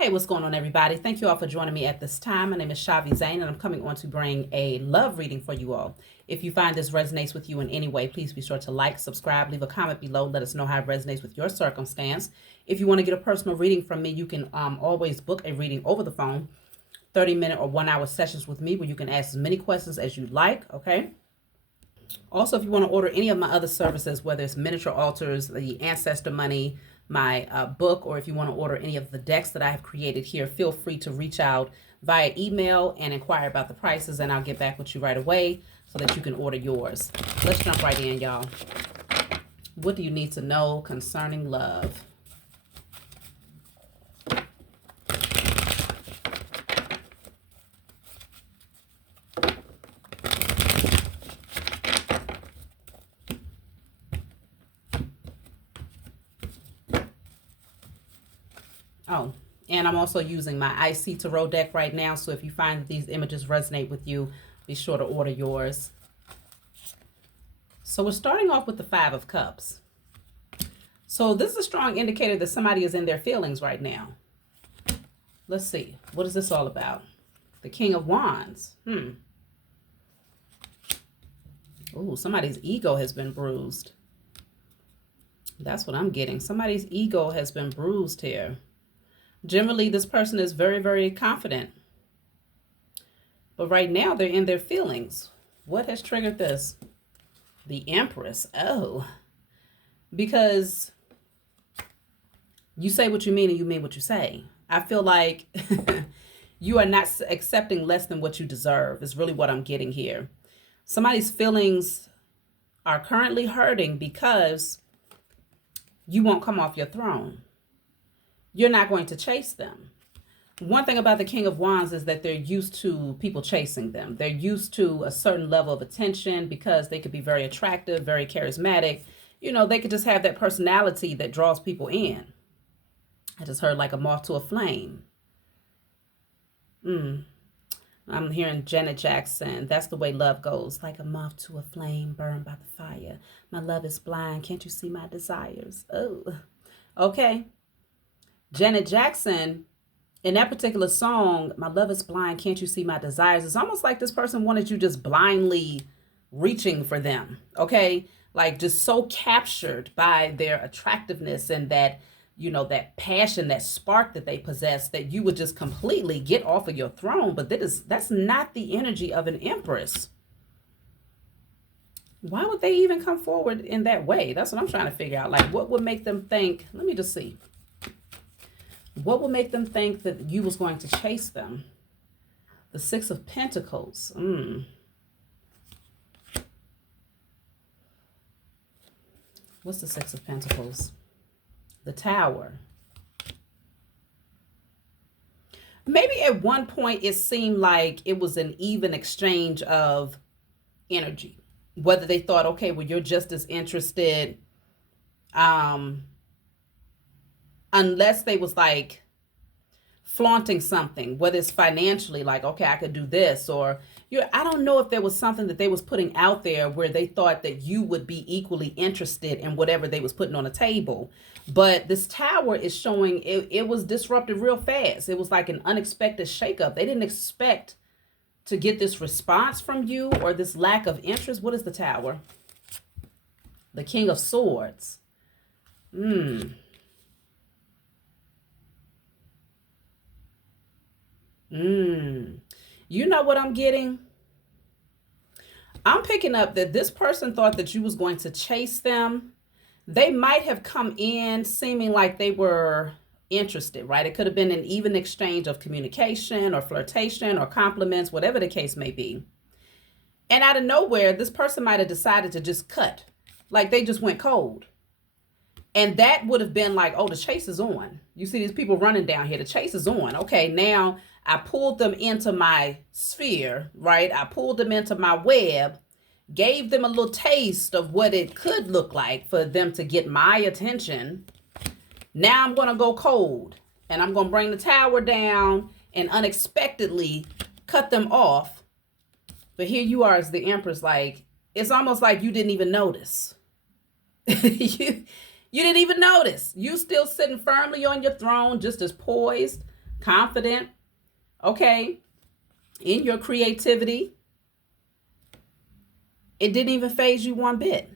Hey, what's going on, everybody? Thank you all for joining me at this time. My name is Shavi Zane, and I'm coming on to bring a love reading for you all. If you find this resonates with you in any way, please be sure to like, subscribe, leave a comment below. Let us know how it resonates with your circumstance. If you want to get a personal reading from me, you can always book a reading over the phone, 30-minute or 1-hour sessions with me where you can ask as many questions as you like, okay? Also, if you want to order any of my other services, whether it's miniature altars, the ancestor money, my book, or if you want to order any of the decks that I have created here, feel free to reach out via email and inquire about the prices, and I'll get back with you right away so that you can order yours. Let's jump right in, y'all. What do you need to know concerning love? Oh, and I'm also using my IC Tarot deck right now, so if you find that these images resonate with you, be sure to order yours. So we're starting off with the Five of Cups. So this is a strong indicator that somebody is in their feelings right now. Let's see. What is this all about? The King of Wands. Ooh, somebody's ego has been bruised. That's what I'm getting. Somebody's ego has been bruised here. Generally, this person is very, very confident. But right now, they're in their feelings. What has triggered this? The Empress. Oh. Because you say what you mean and you mean what you say. I feel like you are not accepting less than what you deserve is really what I'm getting here. Somebody's feelings are currently hurting because you won't come off your throne. You're not going to chase them. One thing about the King of Wands is that they're used to people chasing them. They're used to a certain level of attention because they could be very attractive, very charismatic. You know, they could just have that personality that draws people in. I just heard like a moth to a flame. I'm hearing Janet Jackson. That's the way love goes. Like a moth to a flame burned by the fire. My love is blind. Can't you see my desires? Oh, okay. Janet Jackson, in that particular song, My Love is Blind, Can't You See My Desires? It's almost like this person wanted you just blindly reaching for them, okay? Like just so captured by their attractiveness and that, you know, that passion, that spark that they possess that you would just completely get off of your throne. But that's not the energy of an Empress. Why would they even come forward in that way? That's what I'm trying to figure out. Like, what would make them think, let me just see. What would make them think that you was going to chase them? The Six of Pentacles. What's the Six of Pentacles? The Tower. Maybe at one point it seemed like it was an even exchange of energy. Whether they thought, okay, well, you're just as interested, unless they was like flaunting something, whether it's financially, like, okay, I could do this, or I don't know if there was something that they was putting out there where they thought that you would be equally interested in whatever they was putting on the table. But this Tower is showing it was disrupted real fast. It was like an unexpected shakeup. They didn't expect to get this response from you or this lack of interest. What is the Tower? The King of Swords. You know what I'm getting? I'm picking up that this person thought that you was going to chase them. They might have come in seeming like they were interested, right? It could have been an even exchange of communication or flirtation or compliments, whatever the case may be. And out of nowhere, this person might have decided to just cut. Like they just went cold. And that would have been like, oh, the chase is on. You see these people running down here. The chase is on. Okay, now I pulled them into my sphere, right? I pulled them into my web, gave them a little taste of what it could look like for them to get my attention. Now I'm going to go cold and I'm going to bring the Tower down and unexpectedly cut them off. But here you are as the Empress, like, it's almost like you didn't even notice. You didn't even notice. You still sitting firmly on your throne, just as poised, confident, okay, in your creativity. It didn't even faze you one bit.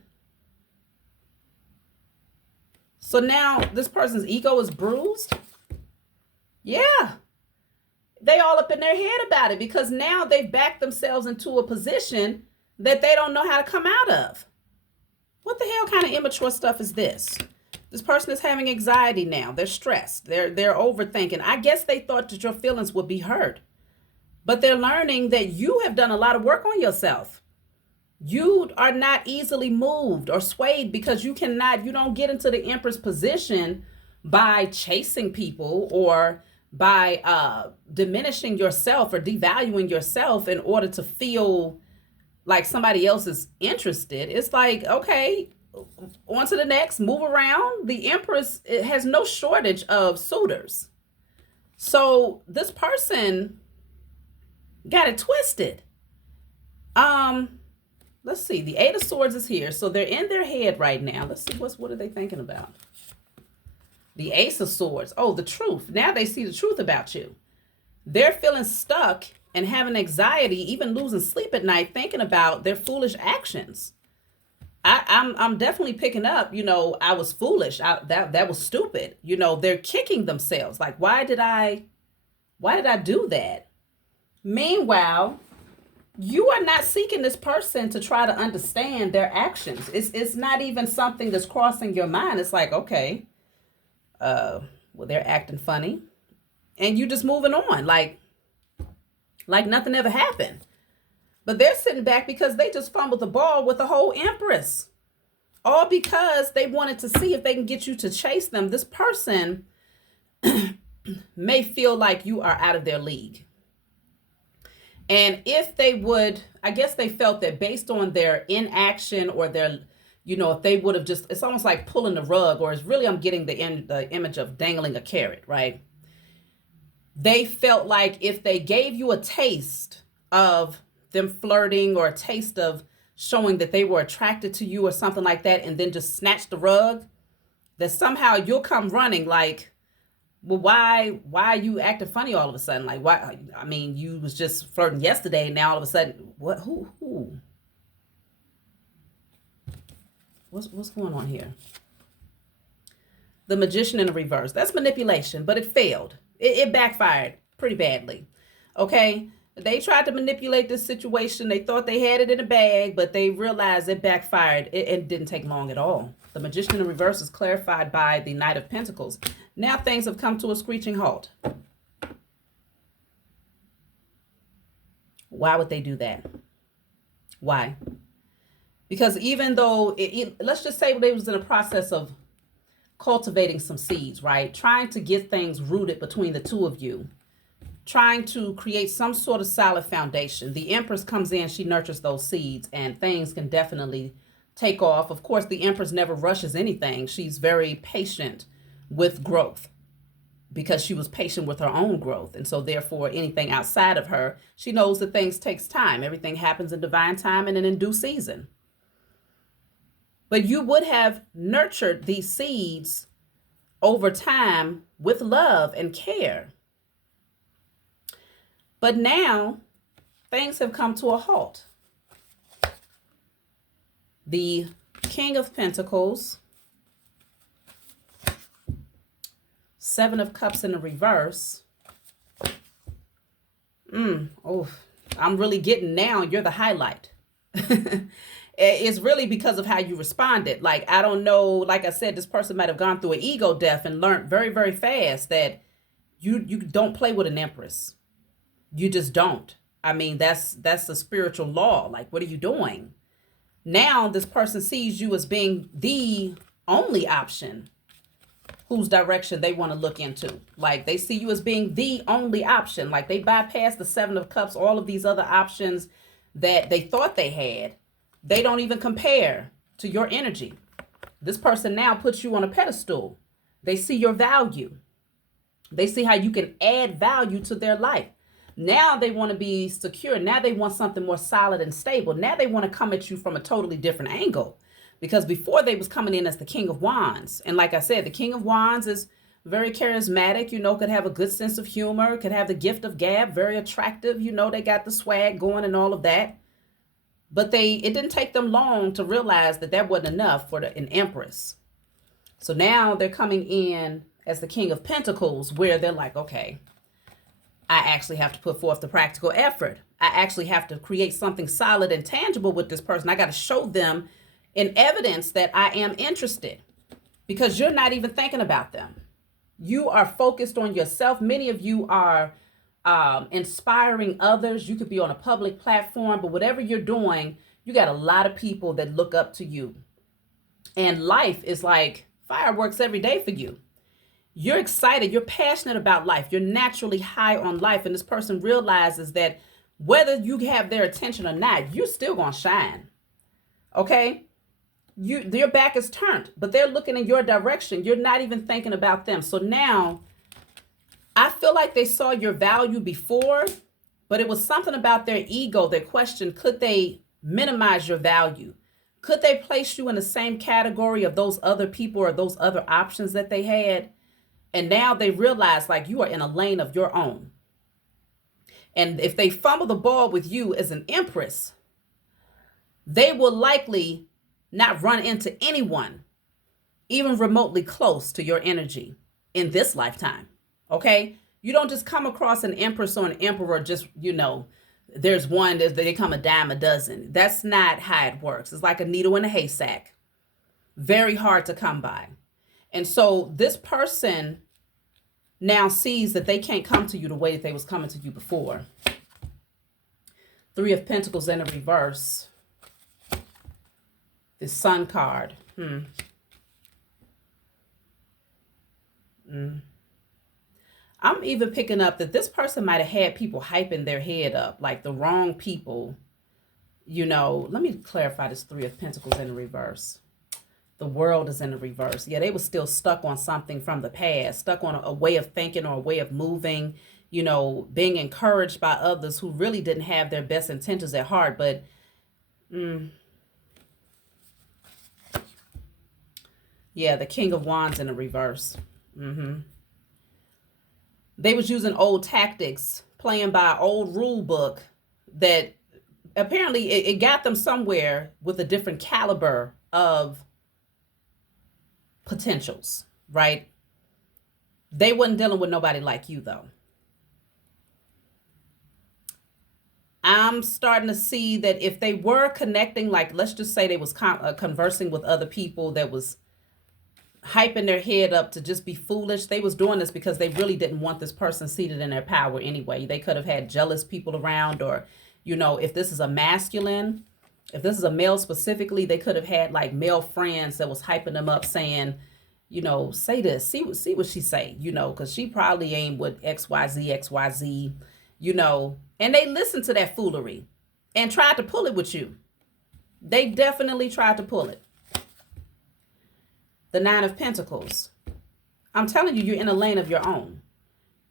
So now this person's ego is bruised. Yeah. They all up in their head about it because now they've backed themselves into a position that they don't know how to come out of. What the hell kind of immature stuff is this? This person is having anxiety now. They're stressed. They're overthinking. I guess they thought that your feelings would be hurt. But they're learning that you have done a lot of work on yourself. You are not easily moved or swayed because you don't get into the Empress position by chasing people or by diminishing yourself or devaluing yourself in order to feel like somebody else is interested. It's like, okay, on to the next, move around. The Empress has no shortage of suitors. So this person got it twisted. Let's see. The Eight of Swords is here. So they're in their head right now. Let's see what are they thinking about? The Ace of Swords. Oh, the truth. Now they see the truth about you. They're feeling stuck and having anxiety, even losing sleep at night, thinking about their foolish actions. I'm definitely picking up, I was foolish. That was stupid. They're kicking themselves. Like, why did I do that? Meanwhile, you are not seeking this person to try to understand their actions. It's not even something that's crossing your mind. It's like, okay, well, they're acting funny. And you just moving on like nothing ever happened. But they're sitting back because they just fumbled the ball with the whole Empress. All because they wanted to see if they can get you to chase them. This person may feel like you are out of their league. And if they would, I guess they felt that based on their inaction or their, if they would have just, it's almost like pulling the rug, or it's really, I'm getting the image of dangling a carrot, right? They felt like if they gave you a taste of them flirting or a taste of showing that they were attracted to you or something like that, and then just snatch the rug, that somehow you'll come running like, well, why are you acting funny all of a sudden? Like, why? I mean, you was just flirting yesterday, and now all of a sudden, what? Who? What's going on here? The Magician in the reverse. That's manipulation, but it failed. It backfired pretty badly. Okay, they tried to manipulate this situation. They thought they had it in a bag, but they realized it backfired. It didn't take long at all. The Magician in the reverse is clarified by the Knight of Pentacles. Now things have come to a screeching halt. Why would they do that? Why? Because even though, let's just say they was in a process of cultivating some seeds, right? Trying to get things rooted between the two of you. Trying to create some sort of solid foundation. The Empress comes in, she nurtures those seeds, and things can definitely take off. Of course, the Empress never rushes anything. She's very patient with growth because she was patient with her own growth. And so therefore, anything outside of her, she knows that things takes time. Everything happens in divine time and in due season. But you would have nurtured these seeds over time with love and care. But now things have come to a halt. The King of Pentacles, Seven of Cups in the reverse. I'm really getting now, you're the highlight. It's really because of how you responded. Like, I don't know, like I said, this person might have gone through an ego death and learned very, very fast that you don't play with an Empress. You just don't. I mean, that's a spiritual law. Like, what are you doing? Now this person sees you as being the only option whose direction they want to look into. Like, they see you as being the only option. Like, they bypass the Seven of Cups, all of these other options that they thought they had. They don't even compare to your energy. This person now puts you on a pedestal. They see your value. They see how you can add value to their life. Now they want to be secure. Now they want something more solid and stable. Now they want to come at you from a totally different angle. Because before they was coming in as the King of Wands. And like I said, the King of Wands is very charismatic, could have a good sense of humor, could have the gift of gab, very attractive, they got the swag going and all of that. But it didn't take them long to realize that that wasn't enough for an Empress. So now they're coming in as the King of Pentacles, where they're like, okay, I actually have to put forth the practical effort. I actually have to create something solid and tangible with this person. I got to show them in evidence that I am interested, because you're not even thinking about them. You are focused on yourself. Many of you are inspiring others. You could be on a public platform, but whatever you're doing, you got a lot of people that look up to you. And life is like fireworks every day for you. You're excited. You're passionate about life. You're naturally high on life. And this person realizes that whether you have their attention or not, you're still going to shine. Okay? Your back is turned, but they're looking in your direction. You're not even thinking about them. So now I feel like they saw your value before, but it was something about their ego that questioned, could they minimize your value? Could they place you in the same category of those other people or those other options that they had? And now they realize like you are in a lane of your own. And if they fumble the ball with you as an Empress, they will likely not run into anyone, even remotely close to your energy in this lifetime. Okay? You don't just come across an Empress or an Emperor just, there's one, they come a dime a dozen. That's not how it works. It's like a needle in a haystack. Very hard to come by. And so this person now sees that they can't come to you the way that they was coming to you before. 3 of Pentacles in a reverse. The Sun card. I'm even picking up that this person might have had people hyping their head up, like the wrong people. Let me clarify this 3 of Pentacles in the reverse. The World is in the reverse. Yeah, they were still stuck on something from the past, stuck on a way of thinking or a way of moving, being encouraged by others who really didn't have their best intentions at heart. But yeah, the King of Wands in the reverse. They was using old tactics, playing by an old rule book that apparently it got them somewhere with a different caliber of potentials, right? They wasn't dealing with nobody like you, though. I'm starting to see that if they were connecting, like let's just say they was conversing with other people that was hyping their head up to just be foolish, they was doing this because they really didn't want this person seated in their power anyway. They could have had jealous people around, or if this is a masculine, if this is a male specifically, they could have had like male friends that was hyping them up saying, say this, see what she say, because she probably ain't with XYZ, and they listened to that foolery and tried to pull it with you. They definitely tried to pull it. The 9 of Pentacles. I'm telling you, you're in a lane of your own.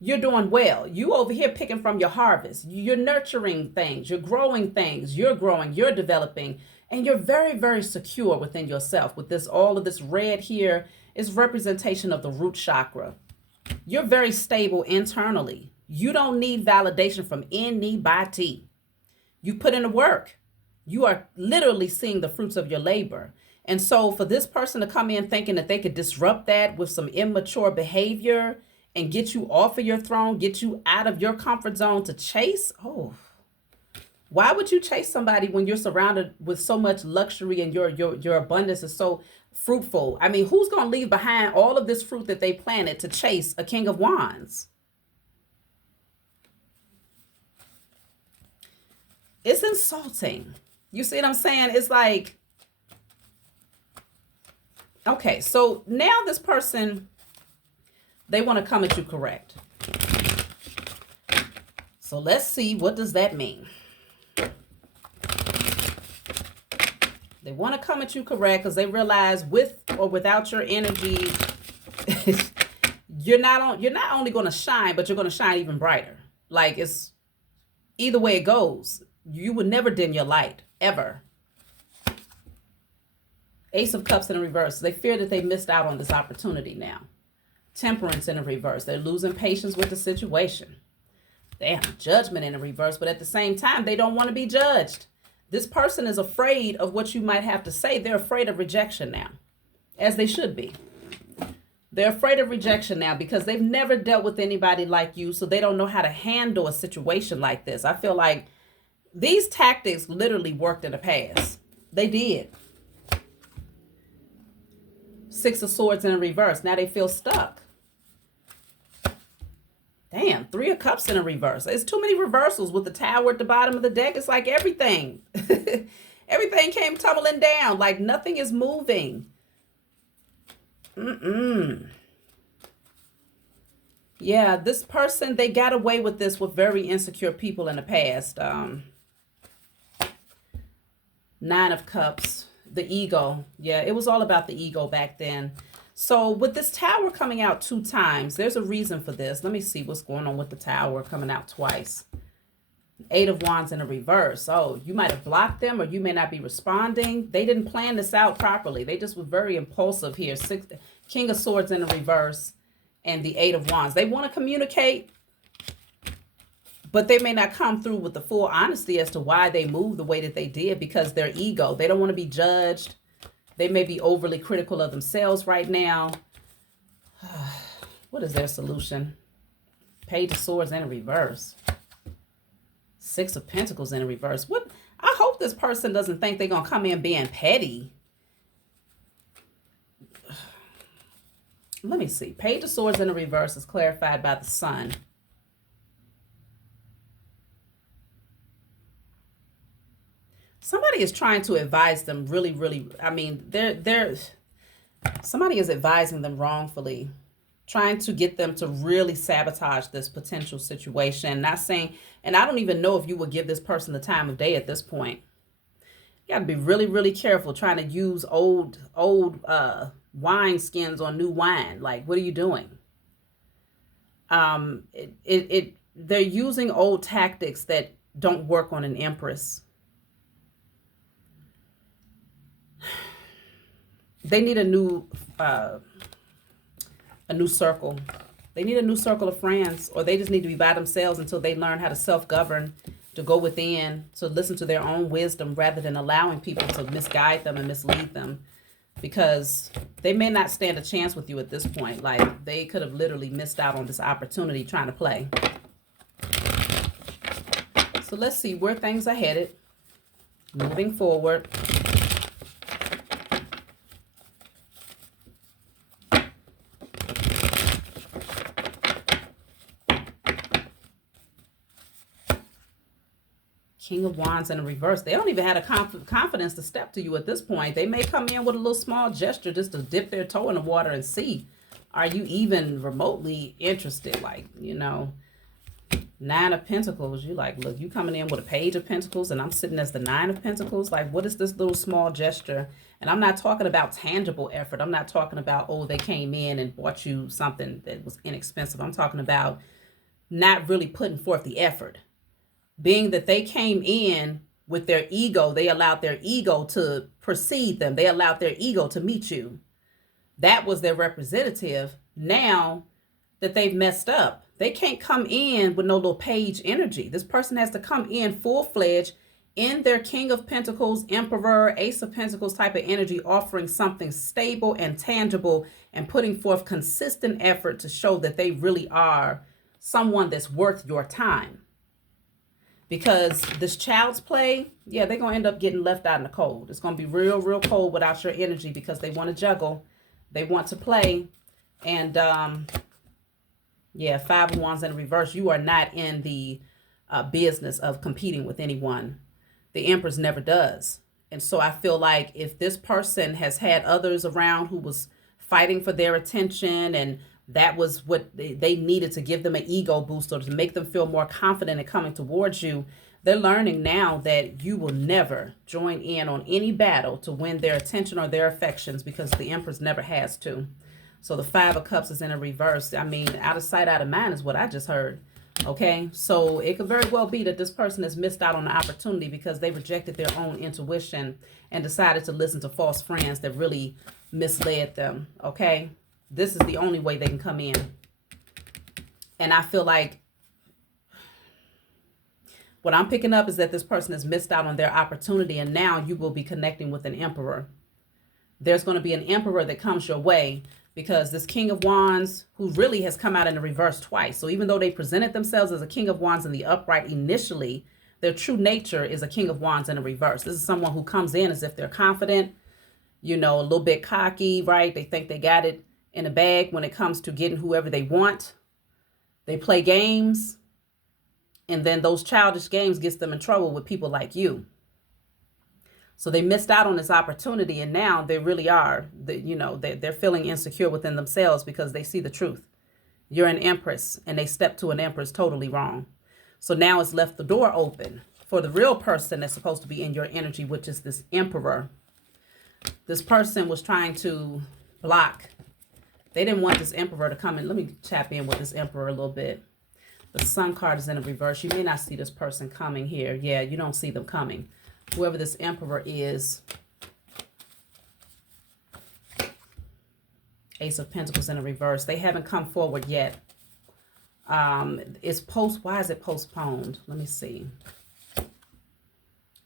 You're doing well. You over here picking from your harvest. You're nurturing things. You're growing things. You're growing. You're developing. And you're very, very secure within yourself. With this, all of this red here is representation of the root chakra. You're very stable internally. You don't need validation from anybody. You put in the work. You are literally seeing the fruits of your labor. And so for this person to come in thinking that they could disrupt that with some immature behavior and get you off of your throne, get you out of your comfort zone to chase, why would you chase somebody when you're surrounded with so much luxury and your abundance is so fruitful? I mean, who's going to leave behind all of this fruit that they planted to chase a King of Wands? It's insulting. You see what I'm saying? It's like, okay, so now this person, they want to come at you correct. So let's see, what does that mean? They want to come at you correct because they realize with or without your energy, you're not only going to shine, but you're going to shine even brighter. Like, it's either way it goes, you would never dim your light, ever. Ace of Cups in reverse. They fear that they missed out on this opportunity now. Temperance in the reverse. They're losing patience with the situation. They have judgment in the reverse, but at the same time, they don't want to be judged. This person is afraid of what you might have to say. They're afraid of rejection now, as they should be. They're afraid of rejection now because they've never dealt with anybody like you, so they don't know how to handle a situation like this. I feel like these tactics literally worked in the past. They did. Six of Swords in a reverse. Now they feel stuck. Damn, Three of Cups in a reverse. It's too many reversals with the Tower at the bottom of the deck. It's like everything. Everything came tumbling down. Like nothing is moving. Yeah, this person, they got away with this with very insecure people in the past. Nine of Cups. The ego. Yeah, it was all about the ego back then. So with this Tower coming out 2 times, there's a reason for this. Let me see what's going on with the Tower coming out twice. Eight of Wands in a reverse. Oh, you might have blocked them or you may not be responding. They didn't plan this out properly. They just were very impulsive here. King of Swords in a reverse and the Eight of Wands. They want to communicate, but they may not come through with the full honesty as to why they moved the way that they did because their ego. They don't want to be judged. They may be overly critical of themselves right now. What is their solution? Page of Swords in a reverse. Six of Pentacles in a reverse. What? I hope this person doesn't think they're going to come in being petty. Let me see. Page of Swords in a reverse is clarified by the Sun. Somebody is trying to advise them really, I mean, somebody is advising them wrongfully, trying to get them to really sabotage this potential situation. Not saying, and I don't even know if you would give this person the time of day at this point. You got to be really careful trying to use old wine skins on new wine. Like, what are you doing? They're using old tactics that don't work on an Empress. They need a new circle. They need a new circle of friends, or they just need to be by themselves until they learn how to self-govern, to go within, to listen to their own wisdom rather than allowing people to misguide them and mislead them, because they may not stand a chance with you at this point. Like, they could have literally missed out on this opportunity trying to play. So let's see where things are headed moving forward. King of Wands in a reverse. They don't even have a confidence to step to you at this point. They may come in with a little small gesture just to dip their toe in the water and see, are you even remotely interested? Like, you know, Nine of Pentacles. You like, look, you coming in with a Page of Pentacles and I'm sitting as the Nine of Pentacles. Like, what is this little small gesture? And I'm not talking about tangible effort. I'm not talking about, oh, they came in and bought you something that was inexpensive. I'm talking about not really putting forth the effort. Being that they came in with their ego, they allowed their ego to precede them. They allowed their ego to meet you. That was their representative. Now that they've messed up, they can't come in with no little page energy. This person has to come in full-fledged in their King of Pentacles, Emperor, Ace of Pentacles type of energy, offering something stable and tangible and putting forth consistent effort to show that they really are someone that's worth your time. Because this child's play, yeah, they're going to end up getting left out in the cold. It's going to be real cold without your energy because they want to juggle. They want to play. And, yeah, Five of Wands in reverse. You are not in the business of competing with anyone. The Empress never does. And so I feel like if this person has had others around who was fighting for their attention, and that was what they needed to give them an ego boost or to make them feel more confident in coming towards you, they're learning now that you will never join in on any battle to win their attention or their affections, because the Empress never has to. So the Five of Cups is in a reverse. I mean, out of sight, out of mind is what I just heard. Okay, so it could very well be that this person has missed out on the opportunity because they rejected their own intuition and decided to listen to false friends that really misled them. Okay, this is the only way they can come in. And I feel like what I'm picking up is that this person has missed out on their opportunity, and now you will be connecting with an emperor. There's going to be an emperor that comes your way, because this King of Wands, who really has come out in the reverse twice. So even though they presented themselves as a King of Wands in the upright initially, their true nature is a King of Wands in the reverse. This is someone who comes in as if they're confident, you know, a little bit cocky, right? They think they got it in a bag when it comes to getting whoever they want. They play games, and then those childish games gets them in trouble with people like you. So they missed out on this opportunity, and now they really are, they're feeling insecure within themselves because they see the truth. You're an Empress, and they stepped to an Empress totally wrong. So now it's left the door open for the real person that's supposed to be in your energy, which is this Emperor. This person was trying to block. They didn't want this Emperor to come in. Let me tap in with this Emperor a little bit. The Sun card is in a reverse. You may not see this person coming here. Yeah, you don't see them coming. Whoever this Emperor is. Ace of Pentacles in a reverse. They haven't come forward yet. Why is it postponed? Let me see.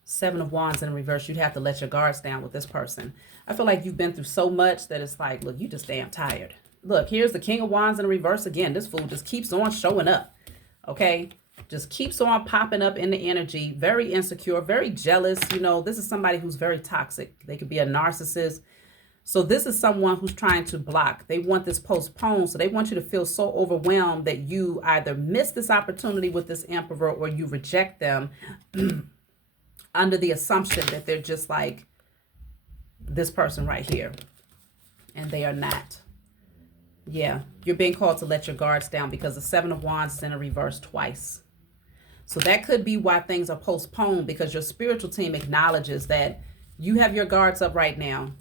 Seven of Wands in reverse. You'd have to let your guards down with this person. I feel like you've been through so much that it's like, look, you just damn tired. Look, here's the King of Wands in reverse again. This fool just keeps on showing up. Okay? Just keeps on popping up in the energy. Very insecure, very jealous. You know, this is somebody who's very toxic. They could be a narcissist. So this is someone who's trying to block. They want this postponed. So they want you to feel so overwhelmed that you either miss this opportunity with this Emperor or you reject them under the assumption that they're just like this person right here. And they are not. Yeah, you're being called to let your guards down because the Seven of Wands is in a reverse twice. So that could be why things are postponed, because your spiritual team acknowledges that you have your guards up right now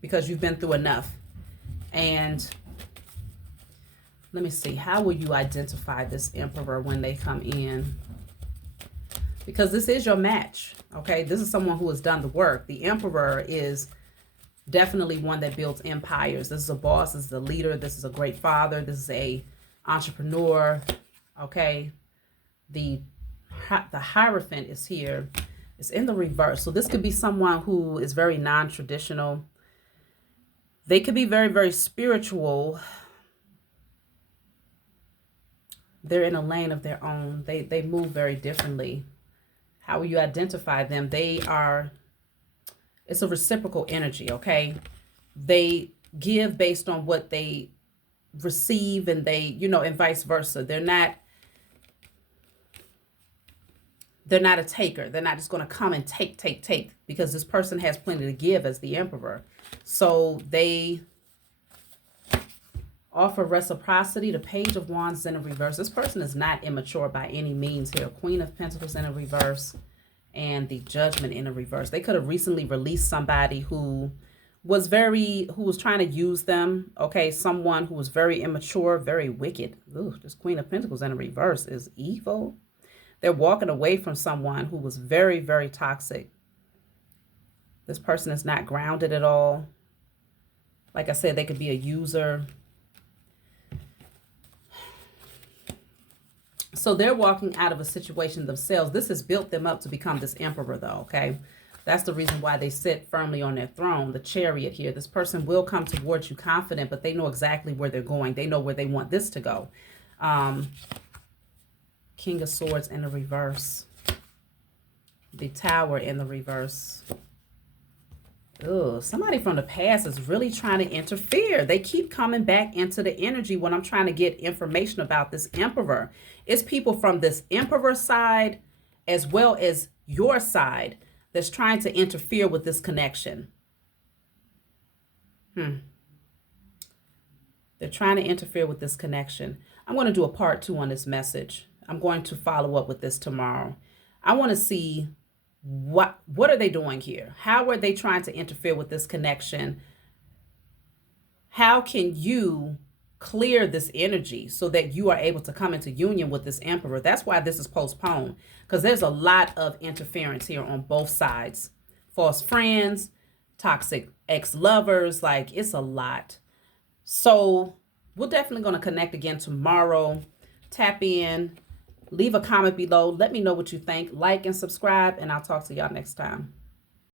because you've been through enough. And let me see, how will you identify this Emperor when they come in? Because this is your match, okay? This is someone who has done the work. The Emperor is definitely one that builds empires. This is a boss, this is a leader, this is a great father, this is a entrepreneur, okay? The Hierophant is here. It's in the reverse. So this could be someone who is very non-traditional. They could be very, very spiritual. They're in a lane of their own. They move very differently. How will you identify them? It's a reciprocal energy, okay? They give based on what they receive, and and vice versa. They're not a taker. They're not just going to come and take, because this person has plenty to give as the Emperor. So they offer reciprocity. The Page of Wands in a reverse. This person is not immature by any means here. Queen of Pentacles in a reverse and the Judgment in a reverse. They could have recently released somebody who was trying to use them. Okay, someone who was very immature, very wicked. Ooh, this Queen of Pentacles in a reverse is evil. They're walking away from someone who was very, very toxic. This person is not grounded at all. Like I said, they could be a user. So they're walking out of a situation themselves. This has built them up to become this Emperor, though, okay? That's the reason why they sit firmly on their throne. The Chariot here. This person will come towards you confident, but they know exactly where they're going. They know where they want this to go. King of Swords in the reverse. The Tower in the reverse. Ugh, somebody from the past is really trying to interfere. They keep coming back into the energy when I'm trying to get information about this Emperor. It's people from this Emperor side as well as your side that's trying to interfere with this connection. They're trying to interfere with this connection. I'm going to do a part 2 on this message. I'm going to follow up with this tomorrow. I want to see what are they doing here? How are they trying to interfere with this connection? How can you clear this energy so that you are able to come into union with this Emperor? That's why this is postponed, because there's a lot of interference here on both sides. False friends, toxic ex-lovers, like it's a lot. So we're definitely going to connect again tomorrow. Tap in, leave a comment below. Let me know what you think. Like and subscribe, and I'll talk to y'all next time.